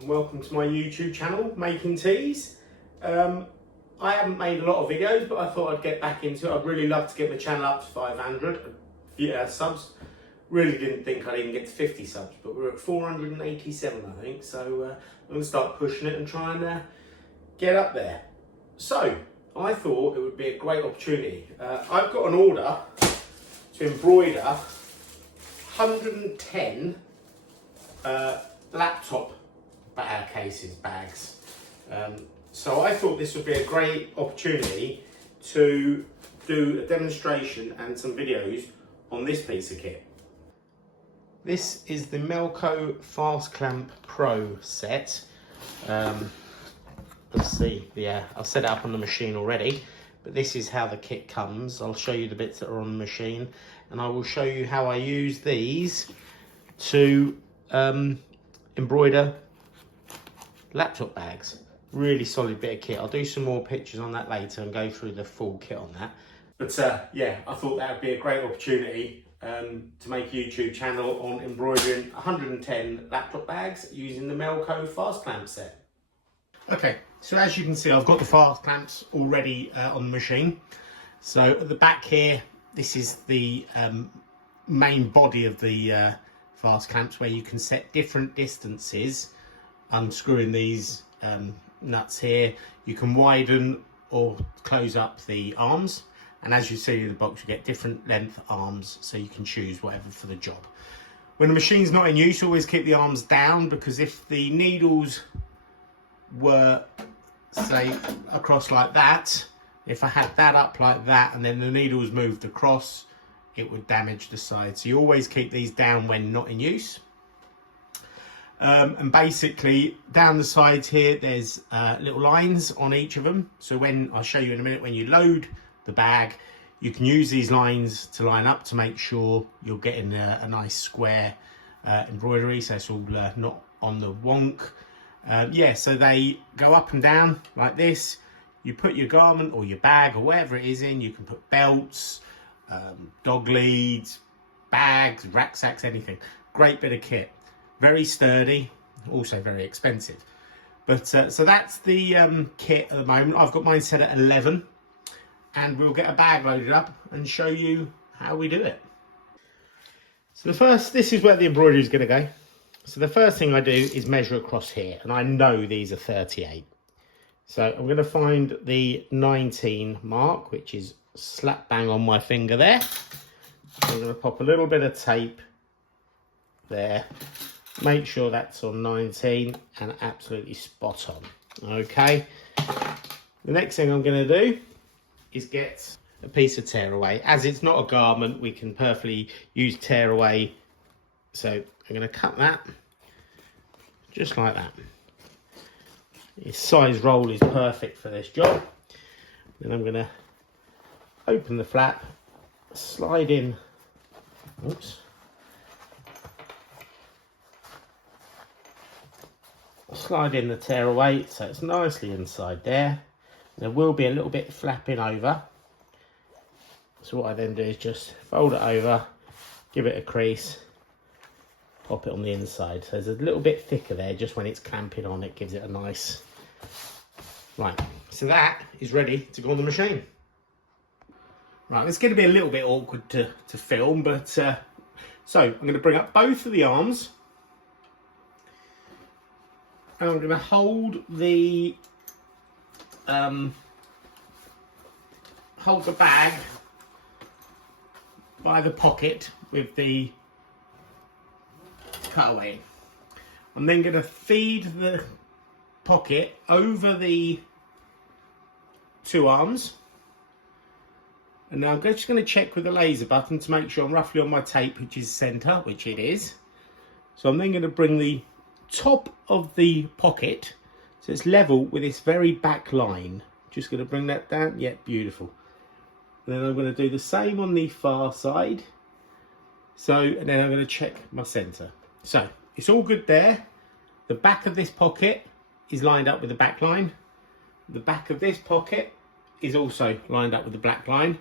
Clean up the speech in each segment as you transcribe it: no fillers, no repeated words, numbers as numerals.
and welcome to my YouTube channel, Making Teas. I haven't made a lot of videos, but I thought I'd get back into it. I'd really love to get my channel up to 500 subs. Really didn't think I'd even get to 50 subs, but we're at 487, I think. So I'm going to start pushing it and try and get up there. So I thought it would be a great opportunity. I've got an order to embroider 110 laptop bags. So I thought this would be a great opportunity to do a demonstration and some videos on this piece of kit. This is the Melco Fast Clamp Pro set. Let's see, yeah, I've set it up on the machine already, but this is how the kit comes. I'll show you the bits that are on the machine, and I will show you how I use these to embroider laptop bags. Really solid bit of kit. I'll do some more pictures on that later and go through the full kit on that. But yeah, I thought that would be a great opportunity to make a YouTube channel on embroidering 110 laptop bags using the Melco Fast Clamp set. Okay, so as you can see, I've got the fast clamps already on the machine. So at the back here, this is the main body of the fast clamps, where you can set different distances. Unscrewing these nuts here, you can widen or close up the arms, and as you see in the box, you get different length arms, so you can choose whatever for the job. When the machine's not in use, always keep the arms down, because if the needles were, say, across like that, if I had that up like that and then the needles moved across, it would damage the side. So you always keep these down when not in use. And basically down the sides here, there's little lines on each of them. So when I'll show you in a minute, when you load the bag, you can use these lines to line up to make sure you're getting a nice square embroidery, so it's all not on the wonk. Yeah, so they go up and down like this. You put your garment or your bag or whatever it is in. You can put belts, dog leads, bags, rucksacks, anything. Great bit of kit. Very sturdy, also very expensive. But so that's the kit at the moment. I've got mine set at 11, and we'll get a bag loaded up and show you how we do it. So this is where the embroidery is going to go. So the first thing I do is measure across here, and I know these are 38. So I'm going to find the 19 mark, which is slap bang on my finger there. I'm going to pop a little bit of tape there. Make sure that's on 19 and absolutely spot on. Okay. The next thing I'm going to do is get a piece of tear away. As it's not a garment, we can perfectly use tear away. So I'm going to cut that just like that. This size roll is perfect for this job. Then I'm going to open the flap, slide in, oops, slide in the tear away so it's nicely inside there. There will be a little bit flapping over. So what I then do is just fold it over, give it a crease, pop it on the inside. So it's a little bit thicker there, just when it's clamping on, it gives it a nice... Right, so that is ready to go on the machine. Right, it's going to be a little bit awkward to film, but so I'm going to bring up both of the arms, and I'm going to hold the bag by the pocket with the cutaway. I'm then going to feed the pocket over the two arms, and now I'm just going to check with the laser button to make sure I'm roughly on my tape, which is centre, which it is. So I'm then going to bring the top of the pocket so it's level with this very back line. Just going to bring that down. Yeah, beautiful. And then I'm going to do the same on the far side. So, and then I'm going to check my centre. So it's all good there. The back of this pocket is lined up with the back line. The back of this pocket is also lined up with the black line.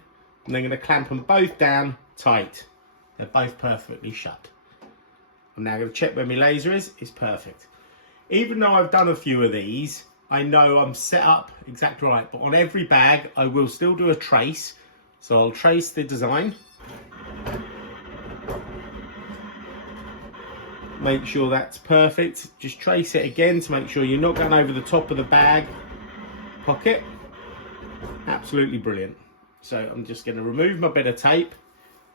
And I'm going to clamp them both down tight. They're both perfectly shut. I'm now going to check where my laser is. It's perfect. even though I've done a few of these, I know I'm set up exactly right, but on every bag I will still do a trace. So I'll trace the design, make sure that's perfect, just trace it again to make sure you're not going over the top of the bag pocket. Absolutely brilliant. So I'm just going to remove my bit of tape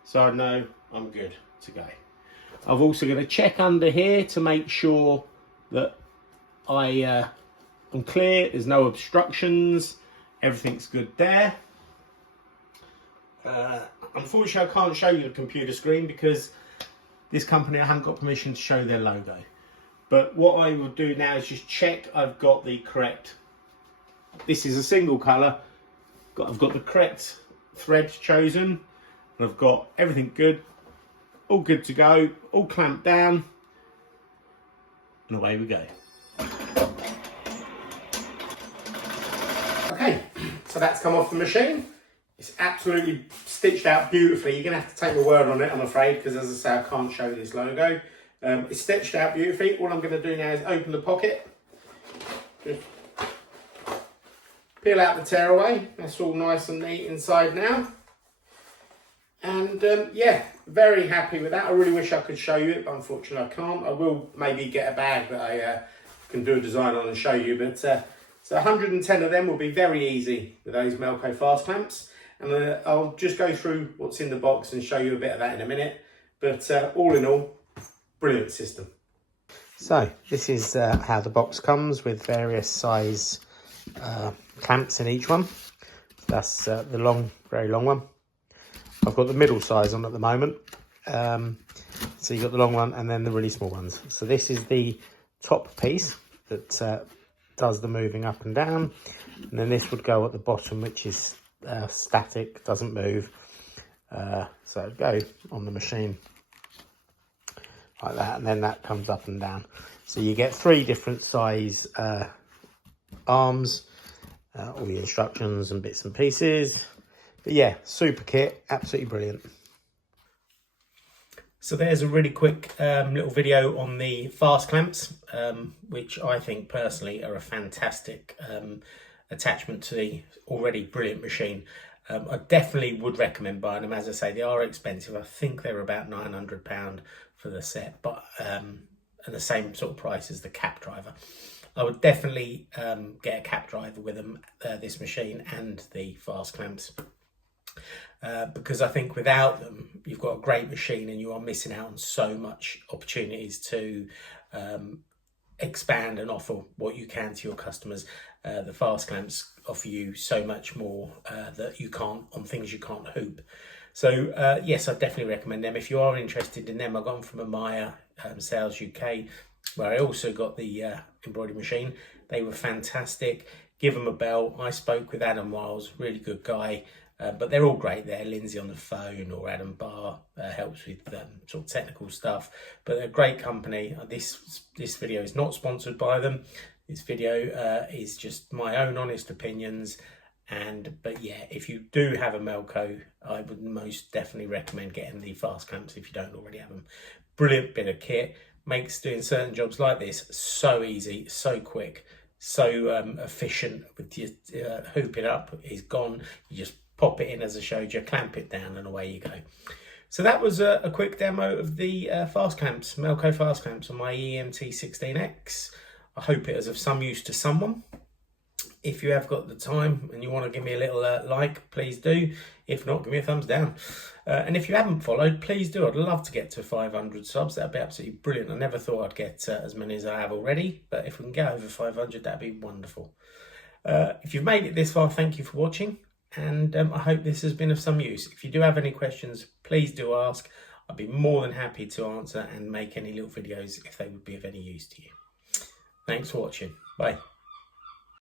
so I know I'm good to go. I'm also going to check under here to make sure that I'm clear, there's no obstructions, everything's good there. Unfortunately I can't show you the computer screen because this company, I haven't got permission to show their logo. But what I will do now is just check I've got the correct, this is a single colour, I've got the correct thread chosen, and I've got everything good, all good to go, all clamped down, and away we go. Okay, so that's come off the machine. It's absolutely stitched out beautifully. You're going to have to take my word on it, I'm afraid, because as I say, I can't show this logo. It's stitched out beautifully. All I'm going to do now is open the pocket. Just peel out the tear away. That's all nice and neat inside now. And yeah, very happy with that. I really wish I could show you it, but unfortunately I can't. I will maybe get a bag that I can do a design on and show you. But so 110 of them will be very easy with those Melco fast clamps. And I'll just go through what's in the box and show you a bit of that in a minute. But all in all, brilliant system. So this is how the box comes with various size clamps in each one. That's the long, very long one. I've got the middle size on at the moment. So you've got the long one and then the really small ones. So this is the top piece that does the moving up and down. And then this would go at the bottom, which is static, doesn't move. So it'd go on the machine like that, and then that comes up and down. So you get 3 different size arms, all the instructions and bits and pieces. But yeah, super kit, absolutely brilliant. So there's a really quick little video on the fast clamps, which I think personally are a fantastic attachment to the already brilliant machine. I definitely would recommend buying them. As I say, they are expensive. I think they're about £900 for the set, but and the same sort of price as the cap driver. I would definitely get a cap driver with them, this machine and the fast clamps. Because I think without them, you've got a great machine and you are missing out on so much opportunities to expand and offer what you can to your customers. The fast clamps offer you so much more that you can't on things you can't hoop. So yes, I definitely recommend them. If you are interested in them, I got them from Amaya Sales UK, where I also got the embroidery machine. They were fantastic. Give them a bell. I spoke with Adam Wiles, really good guy. But they're all great there. Lindsay on the phone, or Adam Barr helps with sort of technical stuff. But they're a great company. This video is not sponsored by them. This video is just my own honest opinions. But yeah, if you do have a Melco, I would most definitely recommend getting the fast clamps if you don't already have them. Brilliant bit of kit. Makes doing certain jobs like this so easy, so quick, so efficient. With your hooping up is gone. You just pop it in as I showed you, clamp it down, and away you go. So that was a quick demo of the fast clamps, Melco fast clamps on my EMT16X. I hope it is of some use to someone. If you have got the time and you want to give me a little like, please do. If not, give me a thumbs down. And if you haven't followed, please do. I'd love to get to 500 subs. That'd be absolutely brilliant. I never thought I'd get as many as I have already, but if we can get over 500, that'd be wonderful. If you've made it this far, thank you for watching. And I hope this has been of some use. If you do have any questions, please do ask. I'd be more than happy to answer and make any little videos if they would be of any use to you. Thanks for watching. Bye.